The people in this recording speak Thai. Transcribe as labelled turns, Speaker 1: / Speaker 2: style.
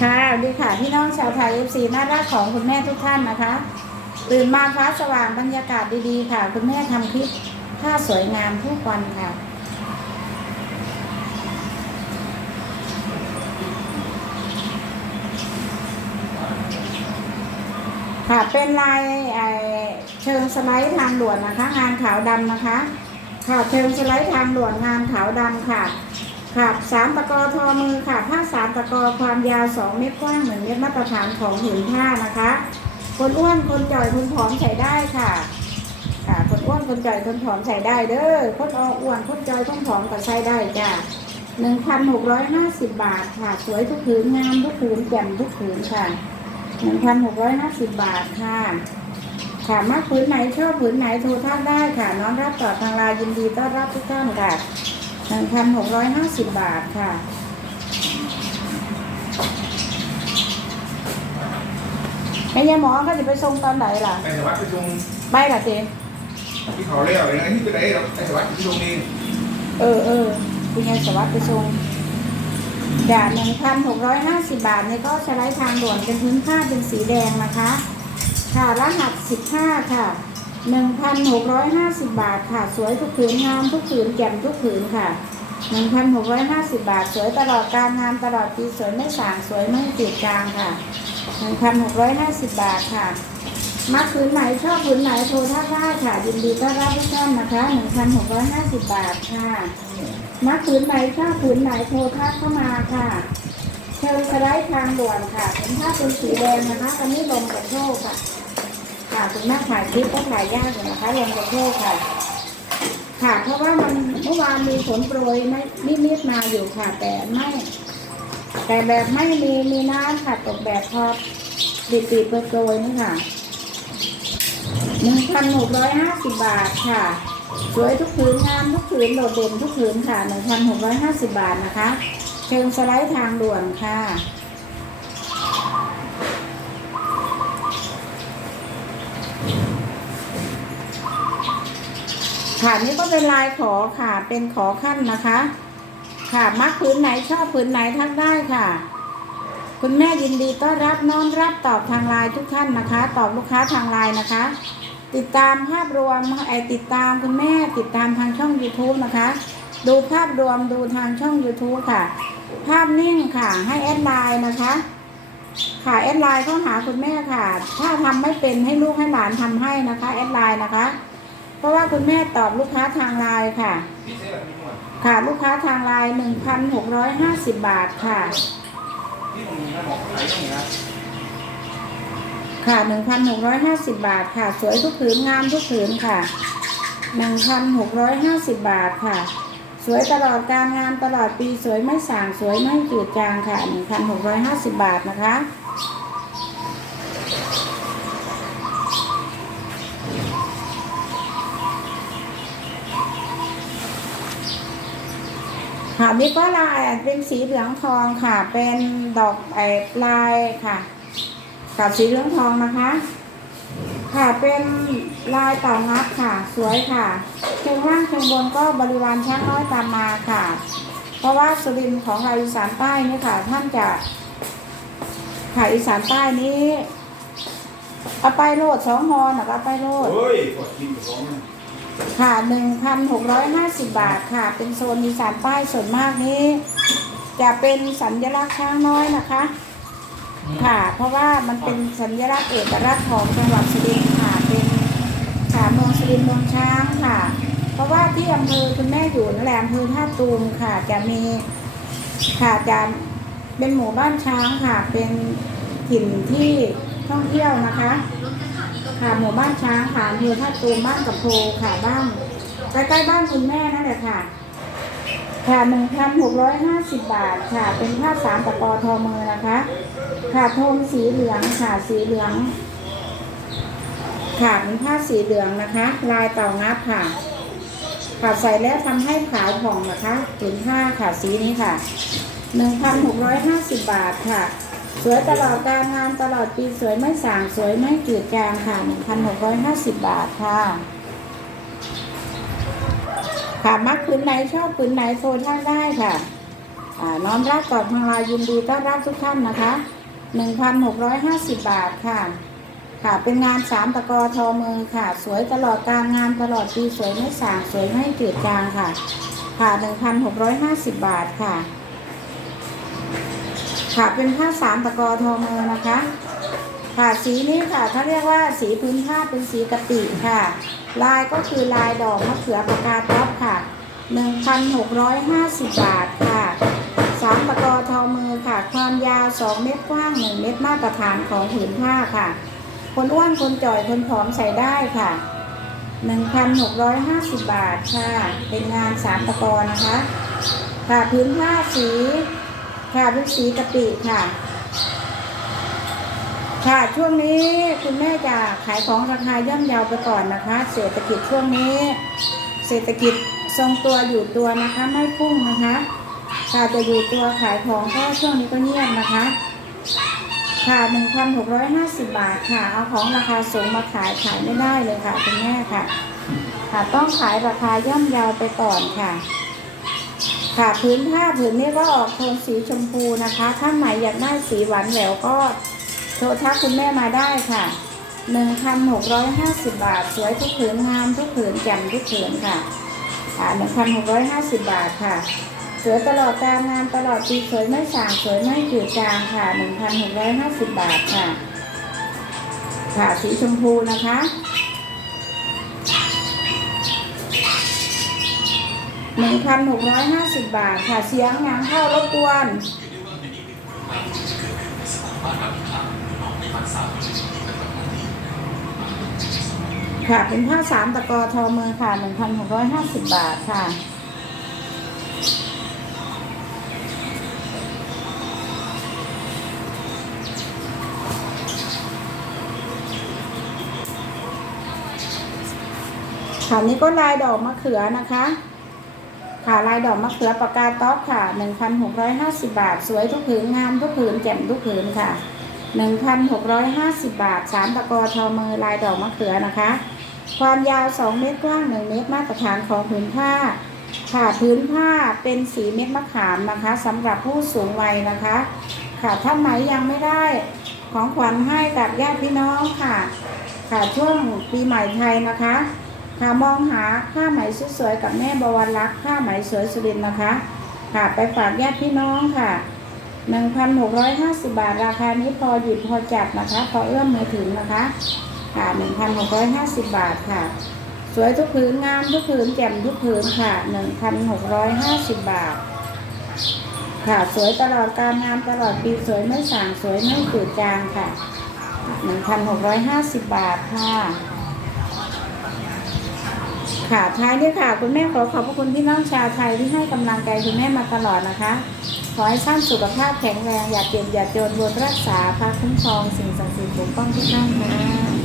Speaker 1: ค่ะดีค่ะพี่น้องชาวไทยเอฟซีน่ารักของคุณแม่ทุกท่านนะคะ ตื่นมาฟ้าสว่างบรรยากาศดีๆ ค่ะ คุณแม่ทำคลิปท่าสวยงามทุกวันค่ะ ค่ะเป็นลายเอ่อเชิงสไลด์ทางด่วนนะคะ งานขาวดำนะคะ ค่ะเชิงสไลด์ทางด่วนงานขาวดำค่ะ ค่ะสามตะกอทอมือค่ะผ้าสามตะกอความยาวสองเมตรกว้างหนึ่งเมตรมาตรฐานของผืนผ้านะคะ คนอ้วนคนจ่อยคนผอมใส่ได้ค่ะค่ะคนอ้วนคนจ่อยคนผอมใส่ได้เด้อคนออกอ้วนคนจ่อยคนผอมก็ใส่ได้จ้ะหนึ่งพันหกร้อยห้าสิบบาทค่ะ สวยทุกผืนงามทุกผืนแจ่มทุกผืนค่ะหนึ่งพันหกร้อยห้าสิบบาทค่ะค่ะมาผืนไหนชอบผืนไหนโทรท่านได้ค่ะ น้องรับต่อทางไลน์ยินดีต้อนรับทุกท่านค่ะ หนึ่งพันหกร้อยห้าสิบบาทค่ะแม่ยายหมอเขาจะไปส่งตอนไหนล่ะ
Speaker 2: ไปสวัสดิ์ไปชง
Speaker 1: ไปล่ะเจ
Speaker 2: ที่เขาเลี้ยวอย่างนั้นที่ไปไหนเราไปสวัสดิ์ไปชงนี่
Speaker 1: เออเออคุณยายสวัสดิ์ไปส่งจ่าหนึ่งพันหกร้อยห้าสิบบาทเนี่ยก็สไลด์ทางด่วนเป็นพื้นผ้าเป็นสีแดงนะคะ ค่ะรหัสสิบห้าค่ะ หนึ่งพันหกร้อยห้าสิบบาทค่ะ สวยทุกผืนงามทุกผืนแจ่มทุกผืนค่ะหนึ่งพันหกร้อยห้าสิบบาท สวยตลอดการงานตลอดปีสวยไม่สางสวยไม่จืดจางค่ะหนึ่งพันหกร้อยห้าสิบบาทค่ะมักผืนไหนชอบผืนไหนโทรท่าได้ค่ะยินดีต้อนรับทุกท่านนะคะหนึ่งพันหกร้อยห้าสิบบาทค่ะมักผืนไหนชอบผืนไหนโทรทักเข้ามาค่ะเชิญสไลด์ทางด่วนค่ะเป็นผ้าเป็นสีแดงนะคะอันนี้ลมกระโชกค่ะ ค่ะคุณแม่ถ่ายคลิปก็ถ่ายยากอยู่นะคะลมกระโชกค่ะ ค่ะ เพราะว่ามันเมื่อวานมีฝนโปรยไม่นิดๆมาอยู่ค่ะ แต่ไม่ แต่แบบไม่มีมีน้ำค่ะตกแบบพอติดติดๆโปรยๆนี่ค่ะหนึ่งพันหกร้อยห้าสิบบาทค่ะสวยทุกผืนงามทุกผืนโดดเด่นทุกผืนค่ะหนึ่งพันหกร้อยห้าสิบบาทนะคะเชิงสไลด์ทางด่วนค่ะ ค่ะนี่ก็เป็นลายขอค่ะ เป็นขอขั้นนะคะ ค่ะมักผืนไหนชอบผืนไหนทักได้ค่ะ คุณแม่ยินดีต้อนรับน้อมรับตอบทางไลน์ทุกท่านนะคะ ตอบลูกค้าทางไลน์นะคะ ติดตามภาพรวมไอติดตามคุณแม่ติดตามทางช่อง YouTube นะคะ ดูภาพรวมดูทางช่อง YouTube ค่ะ ภาพนิ่งค่ะ ให้แอดไลน์นะคะค่ะแอดไลน์เข้าหาคุณแม่ค่ะ ถ้าทำไม่เป็นให้ลูกให้หลานทำให้นะคะแอดไลน์นะคะ เพราะว่าคุณแม่ตอบลูกค้าทางไลน์ค่ะ ค่ะลูกค้าทางไลน์หนึ่งพันห
Speaker 2: กร้อยห้าสิบบาทค่ะ ค่ะหนึ่งพันห
Speaker 1: กร้อยห้าสิบบาทค่ะ สวยทุกผืนงามทุกผืนค่ะหนึ่งพันหกร้อยห้าสิบบาทค่ะ สวยตลอดการงานตลอดปีสวยไม่สางสวยไม่จืดจางค่ะหนึ่งพันหกร้อยห้าสิบบาทนะคะ ค่ะนี่ก็ลายเป็นสีเหลืองทองค่ะ เป็นดอกไอ้ลายค่ะ กับสีเหลืองทองนะคะ ค่ะเป็นลายเต่างับค่ะ สวยค่ะเชิงล่างเชิงบนก็บริวารช้างน้อยตามมาค่ะ เพราะว่าสุรินทร์ของเราอีสานใต้นี่ค่ะ ท่านจะค่ะอีสานใต้นี้เอาไปโลดสองฮอนะเอาไปโลด
Speaker 2: เฮ้ยกดกินกับของมัน
Speaker 1: ค่ะหนึ่งพันหกร้อยห้าสิบบาทค่ะ เป็นโซนอีสานใต้ส่วนมากนี้ จะเป็นสัญลักษณ์ช้างน้อยนะคะ ค่ะ เพราะว่ามันเป็นสัญลักษณ์เอกลักษณ์ของจังหวัดสุรินทร์ค่ะ เป็นค่ะเมืองสุรินทร์เมืองช้างค่ะ เพราะว่าที่อำเภอคุณแม่อยู่นั่นแหละอำเภอท่าตูมค่ะ จะมีค่ะจะเป็นหมู่บ้านช้างค่ะ เป็นถิ่นที่ท่องเที่ยวนะคะ ค่ะหมู่บ้านช้างค่ะอำเภอท่าตูมบ้านกับโพค่ะบ้านใกล้ๆบ้านคุณแม่นั่นแหละค่ะ ค่ะหนึ่งพันหกร้อยห้าสิบบาทค่ะ เป็นผ้าสามตะกอทอมือนะคะ ค่ะโทนสีเหลืองค่ะสีเหลือง ค่ะเป็นผ้าสีเหลืองนะคะ ลายเต่างับค่ะค่ะใส่แล้วทำให้ขาวผ่องนะคะผืนผ้าค่ะสีนี้ค่ะหนึ่งพันหกร้อยห้าสิบบาทค่ะ วยตลอดการงานตลอดปีสวยไม่สางสวยไม่จืดจางค่ะหนึ่งพันหกร้อยห้าสิบบาทค่ะค่ะมักผืนไหนชอบผืนไหนโซนท่านได้ค่ะน้อมรับกอดทางลายยินดีต้อนรับทุกท่านนะคะ 1,650 บาทค่ะ ค่ะเป็นงานสามตะกอทอมือค่ะ สวยตลอดการงานตลอดปีสวยไม่สางสวยไม่จืดจางค่ะ ค่ะ 1,650 บาทค่ะ ค่ะ เป็นผ้าสามตะกอทอมือนะคะ ค่ะสีนี้ค่ะเขาเรียกว่าสีพื้นผ้าเป็นสีกะปิค่ะ ลายก็คือลายดอกมะเขือปากกาท็อปค่ะ1,650 บาทค่ะสามตะกอทอมือค่ะ ความยาว 2 เมตรกว้าง 1 เมตรมาตรฐานของผืนผ้าค่ะ คนอ้วนคนจ่อยคนผอมใส่ได้ค่ะ 1,650 บาทค่ะ เป็นงานสามตะกอนะคะ ค่ะพื้นผ้าสี ค่ะเป็นสีกะปิค่ะ ค่ะช่วงนี้คุณแม่จะขายของราคาย่อมเยาวไปก่อนนะคะ เศรษฐกิจช่วงนี้ เศรษฐกิจทรงตัวอยู่ตัวนะคะ ไม่พุ่งนะคะค่ะจะอยู่ตัวขายของก็ช่วงนี้ก็เงียบนะคะค่ะ1,650 บาทค่ะ เอาของราคาสูงมาขายขายไม่ได้เลยค่ะคุณแม่ค่ะ ค่ะต้องขายราคาย่อมเยาวไปก่อนค่ะ ค่ะพื้นผ้าผืนนี้ก็ออกโทนสีชมพูนะคะถ้าไหนอยากได้สีหวานแหววก็โทรทักคุณแม่มาได้ค่ะ1,650 บาท สวยทุกผืนงามทุกผืนแจ่มทุกผืนค่ะค่ะ1,650 บาทค่ะ สวยตลอดการงานตลอดปีสวยไม่สางสวยไม่จืดจางค่ะ 1,650 บาทค่ะ ค่ะสีชมพูนะคะ หนึ่งพันหกร้อยห้าสิบบาทค่ะเสียงงานเข้ารบกวนค่ะเป็นผ้าสามตะกอทอมือค่ะหนึ่งพันหกร้อยห้าสิบบาทค่ะค่ะนี่ก็ลายดอกมะเขือนะคะ ค่ะลายดอกมะเขือปากกาต๊อกค่ะ 1,650 บาท สวยทุกผืนงามทุกผืนแจ่มทุกผืนค่ะ 1,650 บาท3ตะกอทอมือลายดอกมะเขือนะคะ ความยาว 2 เมตรกว้าง 1 เมตรมาตรฐานของผืนผ้า ค่ะพื้นผ้าเป็นสีเม็ดมะขามนะคะสำหรับผู้สูงวัยนะคะ ค่ะถ้าไหมยังไม่ได้ของขวัญให้กับญาติพี่น้องค่ะ ค่ะช่วงปีใหม่ไทยนะคะ ค่ะมองหาผ้าไหมสวยๆกับแม่บวรรักษ์ผ้าไหมสวยสุรินนะคะ ค่ะไปฝากญาติพี่น้องค่ะ 1,650 บาทราคานี้พอหยิบพอจับนะคะ พอเอื้อมมือถึงนะคะ ค่ะ 1,650 บาทค่ะ สวยทุกผืนงามทุกผืนแจ่มทุกผืนค่ะ 1,650 บาท ค่ะสวยตลอดการงานตลอดปีสวยไม่ส่างสวยไม่จืดจางค่ะ 1,650 บาทค่ะ ค่ะท้ายนี้ค่ะ คุณแม่ขอขอบพระคุณพี่น้องชาวไทยที่ให้กำลังใจคุณแม่มาตลอดนะคะ ขอให้ท่านสุขภาพแข็งแรงอย่าเจ็บอย่าจนบนรักษาพระคุ้มครองสิ่งศักดิ์สิทธิ์ปกป้องทุกท่านนะ